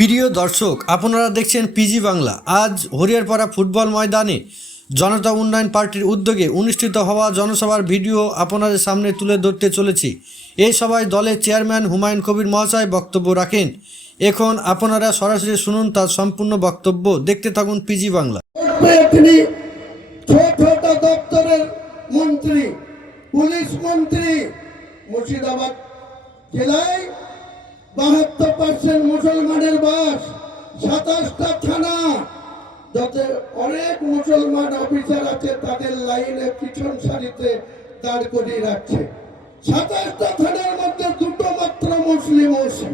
প্রিয় দর্শক, আপনারা দেখছেন পিজি বাংলা। আজ হরিয়ারপাড়া ফুটবল ময়দানে জনতা উন্নয়ন পার্টির উদ্যোগে অনুষ্ঠিত হওয়া জনসভার ভিডিও আপনাদের সামনে তুলে ধরতে চলেছি। এই সভায় দলের চেয়ারম্যান হুমায়ুন কবির মহাশয় বক্তব্য রাখেন। এখন আপনারা সরাসরি শুনুন তার সম্পূর্ণ বক্তব্য। দেখতে থাকুন পিজি বাংলা। ছোট দপ্তরের মন্ত্রী, পুলিশ মন্ত্রী, মুর্শিদাবাদ জেলায় 72% মুসলমানের বাস, 27টা থানা, যাতে অনেক মুসলমান অফিসার আছে তাদের লাইনে পিছন সারিতে দাঁড় করিয়ে রাখছে। 27টা থানার মধ্যে দুটো মাত্র মুসলিম ওসি,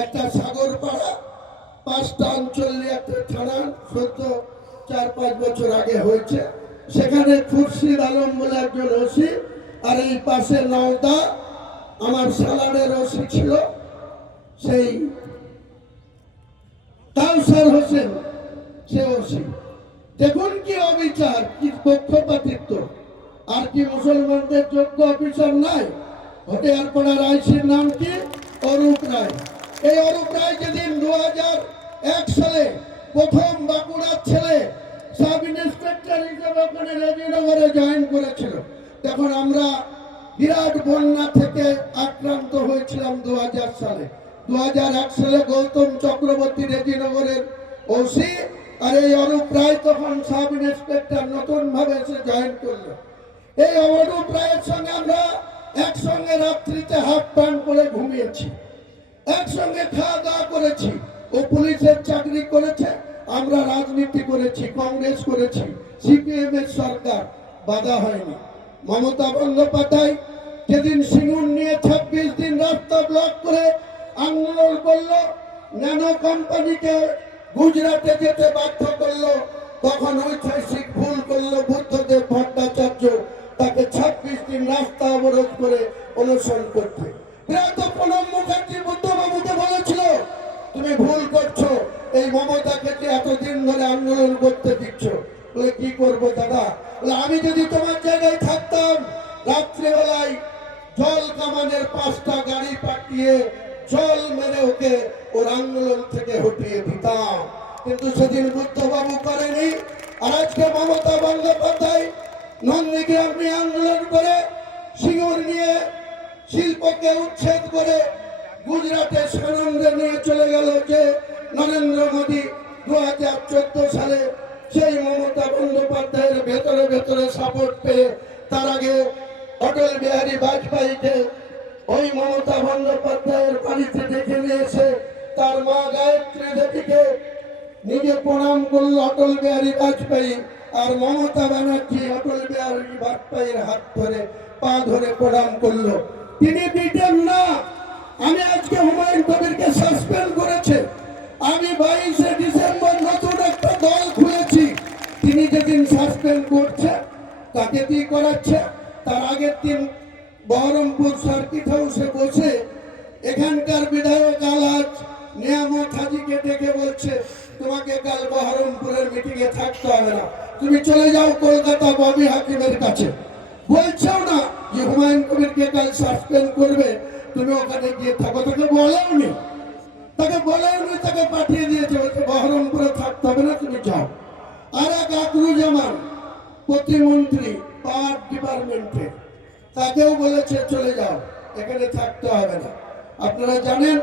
একটা সাগরপাড়া, 5টা অঞ্চলে একটা থানা, 4-5 বছর আগে হয়েছে, সেখানে খুরশিদ আলম বলে একজন ওসি, আর এই পাশে নওদা আমার সালারের ওসি ছিল, সেই কাউসার হোসেন, সে ওসি। দেখুন কি অবিচার, কি পক্ষপাতিত্ব। আর কি মুসলমানদের যোগ্য অফিসার নাই? হরিয়ারপাড়ার আইসির নাম কি? অরূপ রায়। এই অরূপ রায় যেদিন 2001 সালে প্রথম বাঁকুড়ার ছেলে সাব ইন্সপেক্টর হিসেবে ওখানে রেজিনগরে জয়েন করেছিল, তখন আমরা বিরাট বন্যা থেকে আক্রান্ত হয়েছিলাম 2000 সালে। 2001 সালে গৌতম চক্রবর্তী রেজিনগরের ওসি, আর এই অরূপ রায় তখন সাব ইন্সপেক্টর নতুন ভাবে এসে জয়েন করলো। এই অরূপ রায়ের সঙ্গে আমরা একসঙ্গে রাত্রিতে হাফ প্যান্ট পরে ঘুমিয়েছি, একসঙ্গে খাওয়া দাওয়া করেছি। ও পুলিশের চাকরি করেছে, আমরা রাজনীতি করেছি, কংগ্রেস করেছি, সিপিএম এর সরকার, বাধা হয়নি। মমতা বন্দ্যোপাধ্যায় যেদিন সিঙ্গুর নিয়ে 26 দিন রাস্তা ব্লক করে আন্দোলন করলো, ন্যানো কোম্পানিকে গুজরাটে যেতে বাধ্য করলো, তখন ঐতিহাসিক ভুল করলো বুদ্ধদেব ভট্টাচার্য, তাকে 26 দিন রাস্তা অবরোধ করে অনুসরণ করতে। প্রণব মুখার্জি বুদ্ধবাবুকে বলেছিল, তুমি ভুল করছো, এই মমতাকে যে এতদিন ধরে আন্দোলন করতে দিচ্ছ। বলে কি করবো দাদা? বলে আমি যদি তোমার জায়গায় থাকতাম, রাত্রেবেলায় জল কামানের 5টা গাড়ি পাঠিয়ে জল মেরে ওকে ওর আন্দোলন থেকে হটিয়ে দিতাম। কিন্তু সেদিন বুদ্ধবাবু করেনি। আর আজকে মমতা বন্দ্যোপাধ্যায় নন্দীগ্রাম নিয়ে আন্দোলন করে, সিঙ্গুর নিয়ে শিল্পকে উচ্ছেদ করে গুজরাটে সানন্দে নিয়ে চলে গেল যে নরেন্দ্র মোদী 2014 সালে। সেই মমতা বন্দ্যোপাধ্যায়ের ভেতরে ভেতরে সাপোর্ট পেয়ে তার আগে অটল বিহারী বাজপেয়ীকে ওই মমতা বন্দ্যোপাধ্যায়ের বাড়িতে ডেকে নিয়ে এসে তার মা গায়ত্রী দেবীকে নিজে প্রণাম করলো অটল বিহারী বাজপেয়ী। আর মমতা ব্যানার্জি অটল বিহারী বাজপেয়ীর হাত ধরে পা ধরে প্রণাম করলো। তিনি দিতেন না। আমি আজকে হুমায়ুন কবিরকে সাসপেন্ড করেছে। আমি 22শে ডিসেম্বর নতুন একটা দল খুলেছি। তিনি যেদিন সাসপেন্ড করছে, তাকে দিয়ে করাচ্ছে। তার আগের দিন বহরমপুর সার্কিট হাউসে বসে এখানকার বিধায়ক আলাজ নিয়ামত হাজিকে ডেকে বলছে, তোমাকে কাল বহরমপুরের মিটিং এ থাকতে হবে না, তুমি চলে যাও কলকাতা ববি হাকিমের কাছে। বলছেও না যে হুমায়ুন কবিরকে কাল সাসপেন্ড করবে, তুমি ওখানে গিয়ে থাকো। তাকে বলেওনি, তাকে পাঠিয়ে দিয়েছে, বলছে বহরমপুরে থাকতে হবে না, তুমি যাও। আর এক আকরুজ্জামান প্রতিমন্ত্রী পাওয়ার ডিপার্টমেন্টে, তাকেও বলেছে চলে যাও, এখানে থাকতে হবে না। আপনারা জানেন,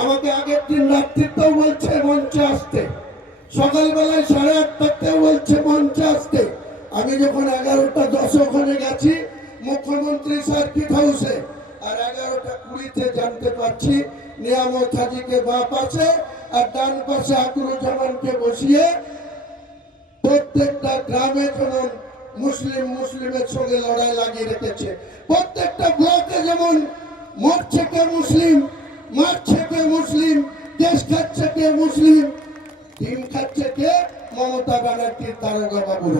আমাকে আগের দিন রাত্রিতেও বলছে মঞ্চে আসতে, সকালবেলায় 8:30টাতেও বলছে মঞ্চে আসতে। আমি যখন 11:10 ওখানে গেছি মুখ্যমন্ত্রী সার্কিট হাউসে, আর 11:20 জানতে পারছি নিয়ামত হাজিকে বাঁ পাশে আর ডান পাশে আকরুজ্জামানকে বসিয়ে প্রত্যেকটা গ্রামে যেমন মুসলিমের সঙ্গে লড়াই লাগিয়ে রেখেছে, প্রত্যেকটা ব্লকে যেমন মরছে কে মুসলিম, মারছে কে মুসলিম, দেশ খাচ্ছে কে মুসলিম, ডিম খাচ্ছে কে মমতা ব্যানার্জির দারোগা বাবুরা।